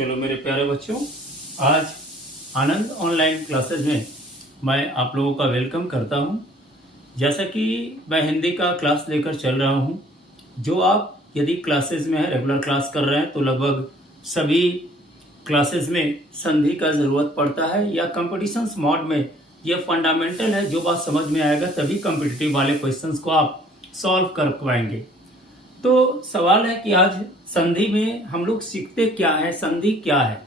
चलो मेरे प्यारे बच्चों, आज आनंद ऑनलाइन क्लासेस में मैं आप लोगों का वेलकम करता हूं। जैसा कि मैं हिंदी का क्लास लेकर चल रहा हूं, जो आप यदि क्लासेस में है, रेगुलर क्लास कर रहे हैं तो लगभग सभी क्लासेस में संधि का ज़रूरत पड़ता है या कंपटीशंस मोड में यह फंडामेंटल है। जो बात समझ में आएगा तभी कम्पिटिटिव वाले क्वेश्चंस को आप सॉल्व कर पाएंगे। तो सवाल है कि आज संधि में हम लोग सीखते क्या है, संधि क्या है।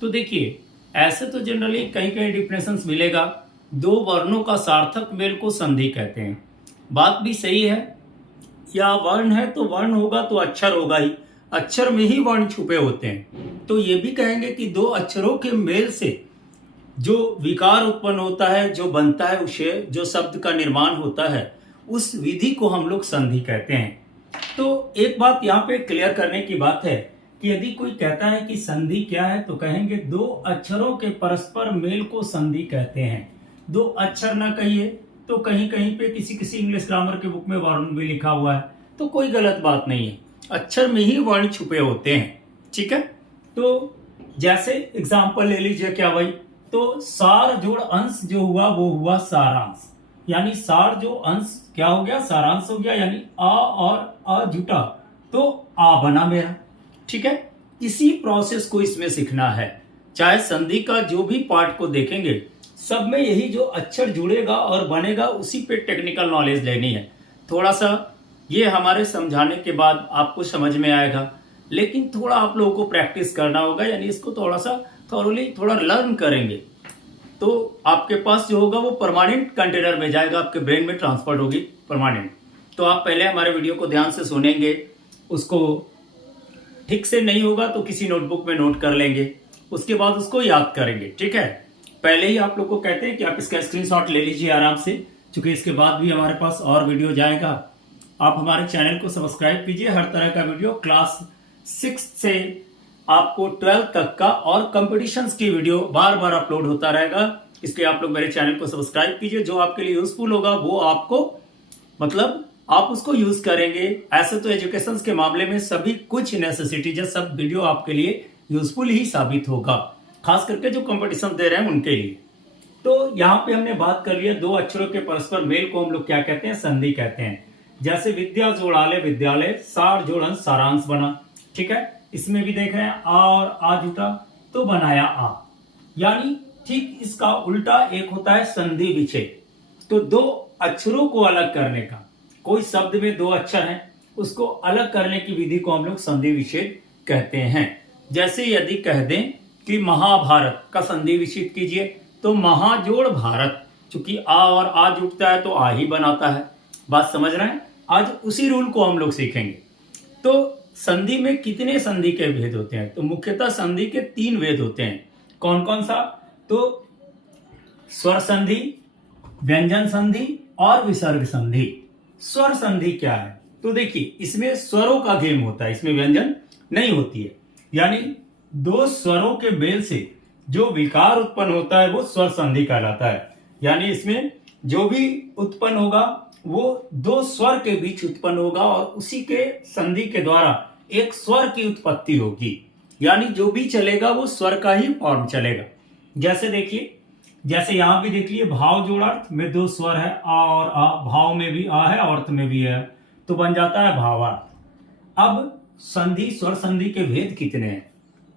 तो देखिए, ऐसे तो जनरली कहीं कहीं डिफिनेशंस मिलेगा। दो वर्णों का सार्थक मेल को संधि कहते हैं। बात भी सही है। या वर्ण है तो वर्ण होगा तो अक्षर होगा ही, अक्षर में ही वर्ण छुपे होते हैं। तो ये भी कहेंगे कि दो अक्षरों के मेल से जो विकार उत्पन्न होता है, जो बनता है, उसे जो शब्द का निर्माण होता है, उस विधि को हम लोग संधि कहते हैं। तो एक बात यहाँ पे क्लियर करने की बात है कि यदि कोई कहता है कि संधि क्या है तो कहेंगे दो अक्षरों के परस्पर मेल को संधि कहते हैं। दो अक्षर ना कहिए तो कहीं कहीं पे किसी किसी इंग्लिश ग्रामर के बुक में वर्ण भी लिखा हुआ है, तो कोई गलत बात नहीं है। अक्षर में ही वर्ण छुपे होते हैं, ठीक है। तो जैसे एग्जाम्पल ले लीजिए, क्या भाई, तो सार जोड़ अंश जो हुआ वो हुआ सारांश। यानी सार जो अंश क्या हो गया, सारांश हो गया। यानी आ और अ जुटा तो आ बना मेरा, ठीक है। इसी प्रोसेस को इसमें सीखना है। चाहे संधि का जो भी पार्ट को देखेंगे, सब में यही जो अक्षर जुड़ेगा और बनेगा, उसी पे टेक्निकल नॉलेज लेनी है। थोड़ा सा ये हमारे समझाने के बाद आपको समझ में आएगा, लेकिन थोड़ा आप लोगों को प्रैक्टिस करना होगा। यानी इसको थोड़ा सा थॉरली थोड़ा लर्न करेंगे तो आपके पास जो होगा वो परमानेंट कंटेनर में जाएगा, आपके ब्रेन में ट्रांसफर होगी परमानेंट। तो आप पहले हमारे वीडियो को ध्यान से सुनेंगे, उसको ठीक से नहीं होगा तो किसी नोटबुक में नोट कर लेंगे, उसके बाद उसको याद करेंगे, ठीक है। पहले ही आप लोग को कहते हैं कि आप इसका स्क्रीनशॉट ले लीजिए आराम से, क्योंकि इसके बाद भी हमारे पास और वीडियो जाएगा। आप हमारे चैनल को सब्सक्राइब कीजिए। हर तरह का वीडियो क्लास 6 से आपको 12 तक का और कंपटीशंस की वीडियो बार बार अपलोड होता रहेगा। इसलिए आप लोग मेरे चैनल को सब्सक्राइब कीजिए। जो आपके लिए यूजफुल होगा वो आपको मतलब आप उसको यूज करेंगे। ऐसे तो एजुकेशन के मामले में सभी कुछ नेसेसिटीज है, सब वीडियो आपके लिए यूजफुल ही साबित होगा, खास करके जो कंपटीशन दे रहे हैं उनके लिए। तो यहाँ पे हमने बात कर लिया दो अक्षरों के परस्पर मेल को हम लोग क्या कहते हैं, संधि कहते हैं। जैसे विद्या जोड़ाले विद्यालय, सार जोड़न सारांश बना, ठीक है। इसमें भी देख रहे हैं आ और आ जुटा तो बनाया आ। यानी ठीक इसका उल्टा एक होता है संधि विच्छेद। तो दो अक्षरों को अलग करने का, कोई शब्द में दो अक्षर हैं उसको अलग करने की विधि को हम लोग संधि विच्छेद कहते हैं। जैसे यदि कह दें कि महाभारत का संधि विच्छेद कीजिए तो महा जोड़ भारत, चूंकि आ और आ जुटता है तो आ ही बनाता है। बात समझ रहे हैं। आज उसी रूल को हम लोग सीखेंगे। तो संधि में कितने संधि के भेद होते हैं, तो मुख्यतः संधि के 3 भेद होते हैं। कौन कौन सा, तो स्वर संधि, व्यंजन संधि और विसर्ग संधि। स्वर संधि क्या है, तो देखिए इसमें स्वरों का गेम होता है, इसमें व्यंजन नहीं होती है। यानी दो स्वरों के मेल से जो विकार उत्पन्न होता है वो स्वर संधि कहलाता है। यानी इसमें जो भी उत्पन्न होगा वो दो स्वर के बीच उत्पन्न होगा और उसी के संधि के द्वारा एक स्वर की उत्पत्ति होगी। यानी जो भी चलेगा वो स्वर का ही फॉर्म चलेगा। जैसे देखिए, जैसे यहां भी देखिए भाव जोड़ार्थ में दो स्वर है, आ और आ, भाव में भी आ है और अर्थ में भी है, तो बन जाता है भावार्थ। अब संधि, स्वर संधि के भेद कितने हैं,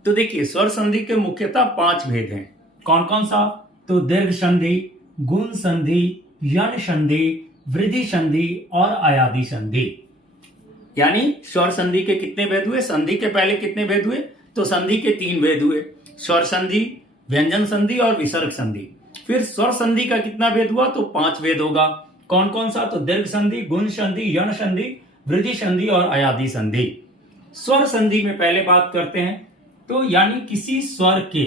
तो देखिए स्वर संधि के मुख्यतः 5 भेद हैं। कौन कौन सा, तो दीर्घ संधि, गुण संधि, यण संधि, वृद्धि संधि और अयादि संधि। यानी स्वर संधि के कितने भेद हुए, संधि के पहले कितने भेद हुए, तो संधि के 3 भेद हुए, स्वर संधि, व्यंजन संधि और विसर्ग संधि। फिर स्वर संधि का कितना भेद हुआ, तो 5 भेद होगा। कौन कौन सा, तो दीर्घ संधि, गुण संधि, यण संधि, वृद्धि संधि और अयादि संधि। स्वर संधि में पहले बात करते हैं, तो यानी किसी स्वर के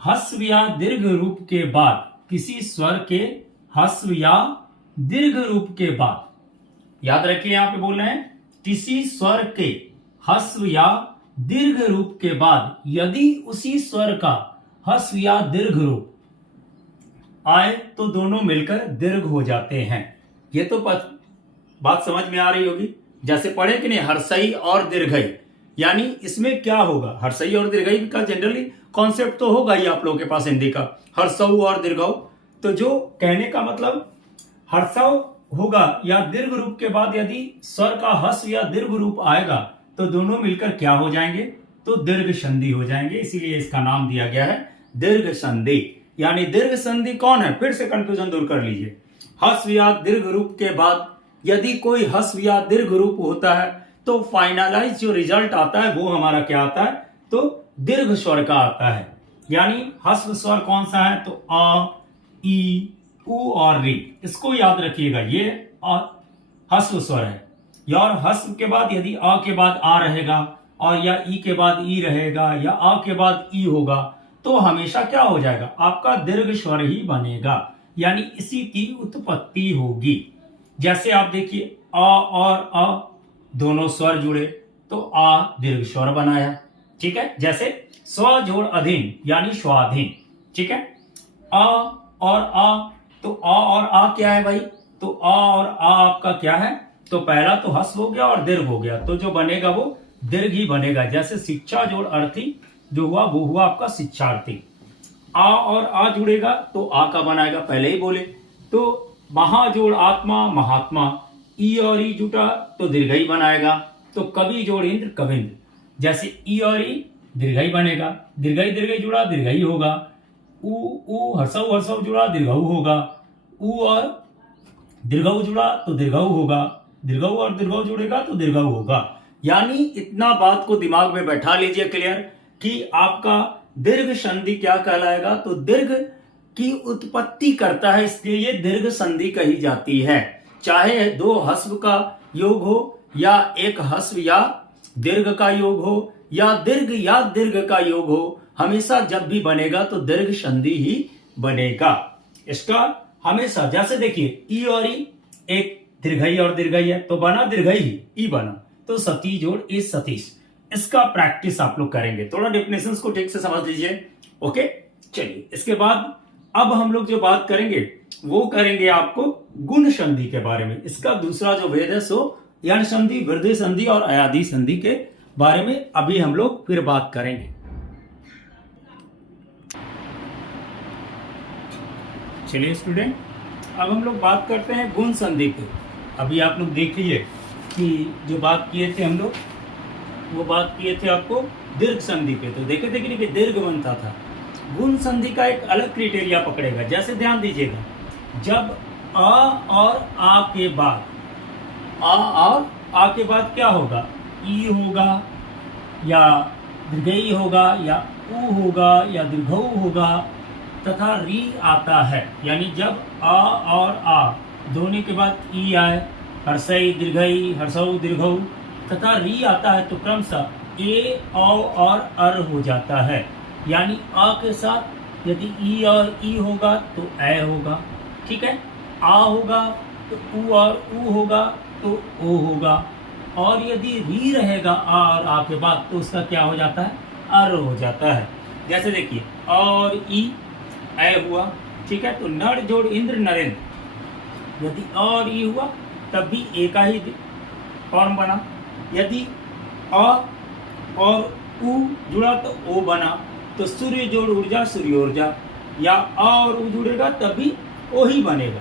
ह्रस्व या दीर्घ रूप के बाद, किसी स्वर के ह्रस्व या दीर्घ रूप के बाद, याद रखिए यहां पे बोल रहे हैं किसी स्वर के ह्रस्व या दीर्घ रूप के बाद यदि उसी स्वर का ह्रस्व या दीर्घ रूप आए तो दोनों मिलकर दीर्घ हो जाते हैं। ये तो बात समझ में आ रही होगी। जैसे पढ़े कि नहीं, हर्षई और दीर्घई, यानी इसमें क्या होगा, हर्षई और दीर्घई का जनरली कॉन्सेप्ट तो होगा ही आप लोगों के पास हिंदी का, हर्षऊ और दीर्घऊ। तो जो कहने का मतलब हर्षऊ होगा या दीर्घ रूप के बाद यदि स्वर का हस्व या दीर्घ रूप आएगा तो दोनों मिलकर क्या हो जाएंगे, तो दीर्घ संधि हो जाएंगे, इसीलिए इसका नाम दिया गया है दीर्घ संधि। यानी दीर्घ संधि कौन है, फिर से कंफ्यूजन दूर कर लीजिए। हस्व या दीर्घ रूप के बाद यदि कोई हस्व या दीर्घ रूप होता है तो फाइनलाइज जो रिजल्ट आता है वो हमारा क्या आता है, तो दीर्घ स्वर का आता है। यानी हस्व स्वर कौन सा है, तो आ, ई, उ और री, इसको याद रखिएगा, ये हस्व स्वर है। और हस्व के बाद यदि अ के बाद आ रहेगा और या ई के बाद ई रहेगा या आ के बाद ई होगा तो हमेशा क्या हो जाएगा, आपका दीर्घ स्वर ही बनेगा, यानी इसी की उत्पत्ति होगी। जैसे आप देखिए अ और अ दोनों स्वर जुड़े तो आ दीर्घ स्वर बनाया, ठीक है। जैसे स्व जोड़ अधीन यानी स्वाधीन, ठीक है। अ और आ, तो अ और आ क्या है भाई, तो अ और आ आपका क्या है, तो पहला तो हस्व हो गया और दीर्घ हो गया, तो जो बनेगा वो दीर्घ ही बनेगा। जैसे शिक्षा जोड़ अर्थी जो हुआ वो हुआ आपका शिक्षार्थी। आ और आ जुड़ेगा तो आ का बनाएगा, पहले ही बोले। तो महा जोड़ आत्मा महात्मा, ई और ई जुटा तो दीर्घई बनाएगा। तो कवि जोड़ इंद्र कविंद्र, जैसे ई और ई दीर्घई बनेगा, दीर्घई दीर्घई जुड़ा दीर्घई होगा। उ हर्षऊ हर्षऊ जुड़ा दीर्घऊ होगा, उ और दीर्घऊ जुड़ा तो दीर्घऊ होगा, दीर्घऊ और दीर्घऊ जुड़ेगा तो दीर्घऊ होगा। यानी इतना बात को दिमाग में बैठा लीजिए क्लियर कि आपका दीर्घ संधि क्या कहलाएगा, तो दीर्घ की उत्पत्ति करता है, इसलिए ये दीर्घ संधि कही जाती है। चाहे दो हस्व का योग हो या एक हस्व या दीर्घ का योग हो या दीर्घ का योग हो, हमेशा जब भी बनेगा तो दीर्घ संधि ही बनेगा। इसका हमेशा, जैसे देखिए ई और ई एक दीर्घई और दीर्घई है तो बना दीर्घई ही, ई बना, तो सती जोड़ इस सतीश। इसका प्रैक्टिस आप लोग करेंगे, थोड़ा डेफिनेशंस को ठीक से समझ लीजिए। ओके, चलिए इसके बाद अब हम लोग जो बात करेंगे वो करेंगे आपको गुण संधि के बारे में। इसका दूसरा जो भेद है सो यण संधि, वृद्धि संधि और अयाधि संधि के बारे में अभी हम लोग फिर बात करेंगे। चलिए स्टूडेंट, अब हम लोग बात करते हैं गुण संधि पे। अभी आप लोग देख लीजिए कि जो बात किए थे हम लोग, वो बात किए थे आपको दीर्घ संधि पे, तो देखे थे कि नहीं दीर्घ बनता था। गुण संधि का एक अलग क्राइटेरिया पकड़ेगा। जैसे ध्यान दीजिएगा, जब अ और आ के बाद आ के बाद क्या होगा, ई होगा या दीर्घई होगा या उ होगा या दीर्घऊ होगा तथा री आता है। यानी जब आ और आ दोनों के बाद ई आए, हर्षई दीर्घई हर्षऊ दीर्घऊ तथा री आता है, तो क्रमशः ए औ और अर हो जाता है। यानी आ के साथ यदि ई और ई होगा तो ए होगा, ठीक है। आ होगा तो उ और उ होगा तो ओ होगा, और यदि री रहेगा आ और आ के बाद तो उसका क्या हो जाता है, अर हो जाता है। जैसे देखिए और ई ए हुआ, ठीक है, तो नर जोड़ इंद्र नरेंद्र, यदि और ई हुआ तब भी ए का ही फॉर्म बना। यदि अ और उ जुड़ा तो ओ बना, तो सूर्य जोड़ ऊर्जा सूर्योर्जा, या अ और उ जुड़ेगा तब भी ओ ही बनेगा,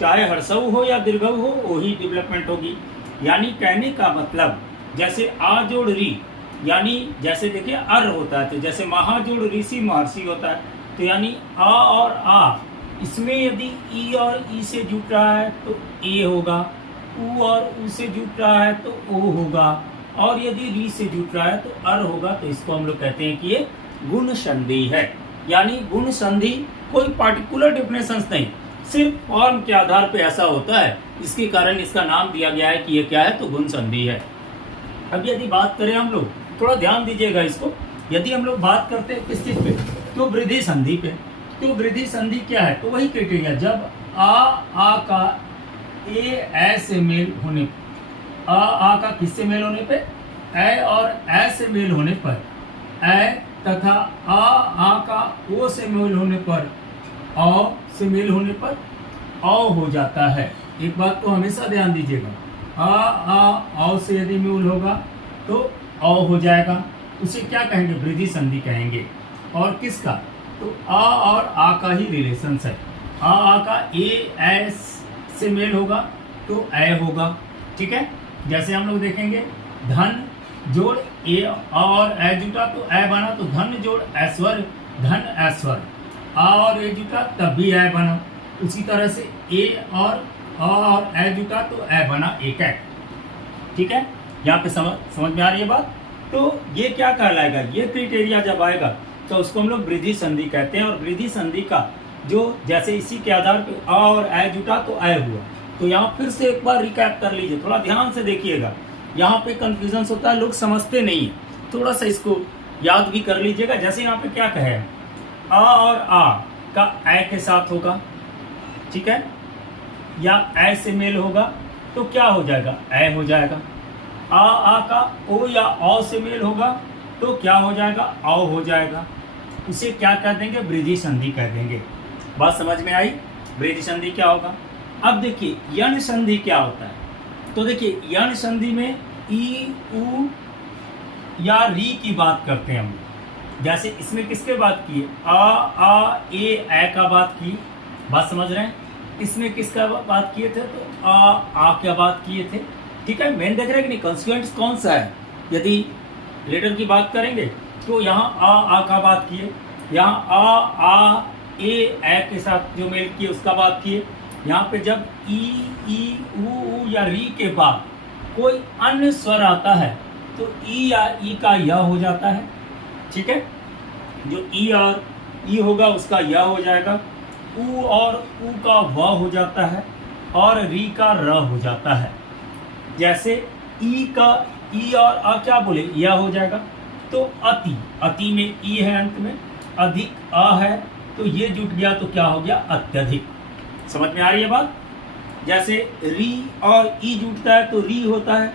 चाहे हर्षऊ हो या दीर्घऊ हो, ओ ही डेवलपमेंट होगी। यानी कहने का मतलब जैसे आ जोड़ री, यानी जैसे देखिए अर होता है, तो जैसे महा जोड़ ऋषि महर्षि होता है, तो यानी आ और आ इसमें यदि ई और ई से जुट रहा है तो ए होगा, उ और उ से जुट रहा है तो ओ होगा, और यदि री से जुट रहा है तो अर होगा। तो इसको हम लोग कहते हैं कि ये गुण संधि है। यानी गुण संधि कोई पार्टिकुलर डेफिनेशन नहीं, सिर्फ फॉर्म के आधार पे ऐसा होता है, इसके कारण इसका नाम दिया गया है कि ये क्या है, तो गुण संधि है। अब यदि बात करें हम लोग, थोड़ा ध्यान दीजिएगा इसको, यदि हम लोग बात करते हैं किस चीज पे, तो वृद्धि संधि पे। तो वृद्धि संधि क्या है, तो वही क्राइटेरिया, जब आ का ए से मेल होने, आ का किससे मेल होने पे, ए और ए से मेल होने पर, ए तथा आ का ओ से मेल होने पर, औ से मेल होने पर औ हो जाता है। एक बात को हमेशा ध्यान दीजिएगा, आ औ से यदि मेल होगा तो औ हो जाएगा, उसे क्या कहेंगे? वृद्धि संधि कहेंगे। और किसका? तो आ और आ का ही रिलेशन है। आ का ए एस से मेल होगा तो ए होगा, ठीक है। जैसे हम लोग देखेंगे धन जोड़ ए और ए जुटा तो ए बना, तो धन जोड़ ऐश्वर्य धन ऐश्वर्य। आ और ए जुटा तब भी ए बना। उसी तरह से ए और ए जुटा तो ए बना एक एक, ठीक है। यहाँ पे समझ में आ रही है बात। तो ये क्या कहलाएगा? ये क्राइटेरिया जब आएगा तो उसको हम लोग वृद्धि संधि कहते हैं। और वृद्धि संधि का जो जैसे इसी के आधार पे आ और ए जुटा तो ए हुआ। तो यहाँ फिर से एक बार रिकैप कर लीजिए, थोड़ा ध्यान से देखिएगा। यहाँ पे कंफ्यूजन होता है, लोग समझते नहीं है, थोड़ा सा इसको याद भी कर लीजिएगा। जैसे यहाँ पे क्या कहे, आ और आ का ए के साथ होगा, ठीक है, या ए से मेल होगा तो क्या हो जाएगा? ए हो जाएगा। आ का ओ या औ से मेल होगा तो क्या हो जाएगा? औ हो जाएगा। इसे क्या कह देंगे? वृद्धि संधि कह देंगे। बात समझ में आई? वृद्धि संधि क्या होगा? अब देखिए यन संधि क्या होता है। तो देखिए यन संधि में ई उ या री की बात करते हैं हम। जैसे इसमें किसके बात की? आ ए का बात की। बात समझ रहे हैं? इसमें किसका बात किए थे? तो आ क्या बात किए थे, ठीक है। मेन देख रहे हैं कि नहीं, कंस्टिट्यूएंट्स कौन सा है। यदि लेटर की बात करेंगे तो यहाँ आ का बात किए, यहाँ आ ए के साथ जो मेल किए उसका बात किए। यहाँ पे जब ई उ या री के बाद कोई अन्य स्वर आता है तो ई या ई का य हो जाता है, ठीक है। जो ई और ई होगा उसका य हो जाएगा, उ और उ का व हो जाता है और री का र हो जाता है। जैसे ई का ई और अ क्या बोले? यह हो जाएगा। तो अति में ई है अंत में, अधिक अ है तो ये जुट गया तो क्या हो गया? अत्यधिक। समझ में आ रही है बात? जैसे री और ई जुटता है तो री होता है,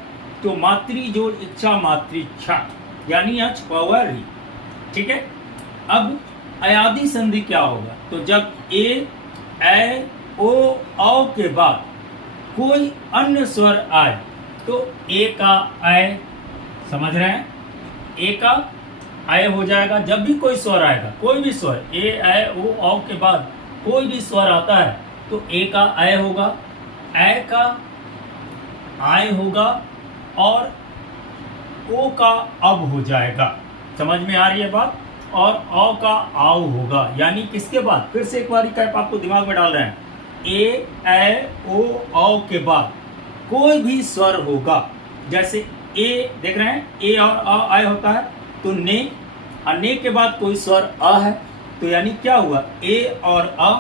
तो मातृ जोड़ इच्छा मातृच्छा, यानी यहाँ छुपा हुआ री, ठीक है। अब अयादि संधि क्या होगा? तो जब ए ओ औ के बाद कोई अन्य स्वर आए तो ए का आय, समझ रहे हैं? ए का आय हो जाएगा। जब भी कोई स्वर आएगा, कोई भी स्वर ए ओ औ के बाद कोई भी स्वर आता है तो ए का आय होगा, ए का आय होगा और ओ का अब हो जाएगा। समझ में आ रही है बात? और औ का आव होगा, यानी किसके बाद? फिर से एक बार रिकैप आपको दिमाग में डाल रहे हैं। ए ओ औ के बाद कोई भी स्वर होगा, जैसे ए देख रहे हैं, ए और अ आय होता है तो ने के बाद कोई स्वर अ है तो यानी क्या हुआ? ए और अ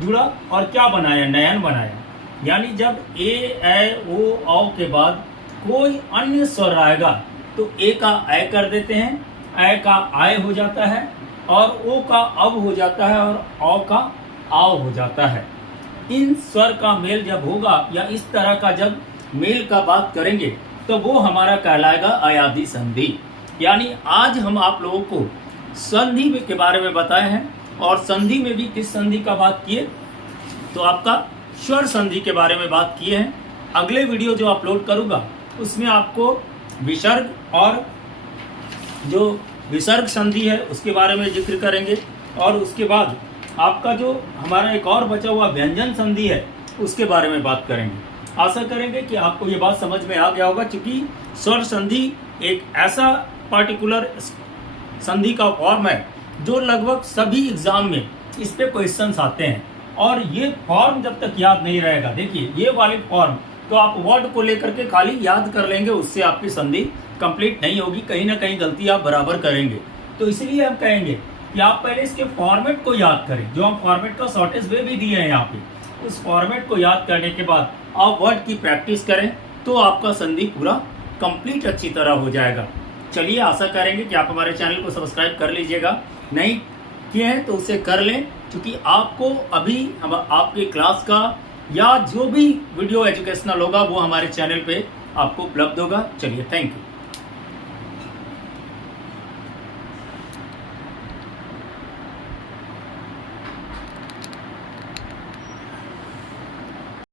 जुड़ा और क्या बनाया? नयन बनाया। यानी जब ए ओ औ के बाद कोई अन्य स्वर आएगा तो ए का आय कर देते हैं, ए का आय हो जाता है और ओ का अब हो जाता है और औ का आव हो जाता है। इन स्वर का मेल जब होगा या इस तरह का जब मेल का बात करेंगे तो वो हमारा कहलाएगा अयादि संधि। यानी आज हम आप लोगों को संधि के बारे में बताए हैं और संधि में भी किस संधि का बात किए? तो आपका स्वर संधि के बारे में बात किए हैं। अगले वीडियो जो अपलोड करूंगा उसमें आपको विसर्ग और जो विसर्ग संधि है उसके बारे में जिक्र करेंगे और उसके बाद आपका जो हमारा एक और बचा हुआ व्यंजन संधि है उसके बारे में बात करेंगे। आशा करेंगे कि आपको ये बात समझ में आ गया होगा, क्योंकि स्वर संधि एक ऐसा पार्टिकुलर संधि का फॉर्म है जो लगभग सभी एग्जाम में इस पे क्वेश्चंस आते हैं। और ये फॉर्म जब तक याद नहीं रहेगा, देखिए ये वाली फॉर्म तो आप वर्ड को लेकर के खाली याद कर लेंगे, उससे आपकी संधि कंप्लीट नहीं होगी, कहीं ना कहीं गलती आप बराबर करेंगे। तो इसलिए हम कहेंगे कि आप पहले इसके फॉर्मेट को याद करें, जो हम फॉर्मेट का शॉर्टेज वे भी दिए हैं यहाँ पे, उस फॉर्मेट को याद करने के बाद आप वर्ड की प्रैक्टिस करें तो आपका संधि पूरा कंप्लीट अच्छी तरह हो जाएगा। चलिए, आशा करेंगे कि आप हमारे चैनल को सब्सक्राइब कर लीजिएगा, नहीं किए हैं तो उसे कर लें, क्योंकि आपको अभी हम आपके क्लास का या जो भी वीडियो एजुकेशनल होगा वो हमारे चैनल पे आपको उपलब्ध होगा। चलिए, थैंक यू।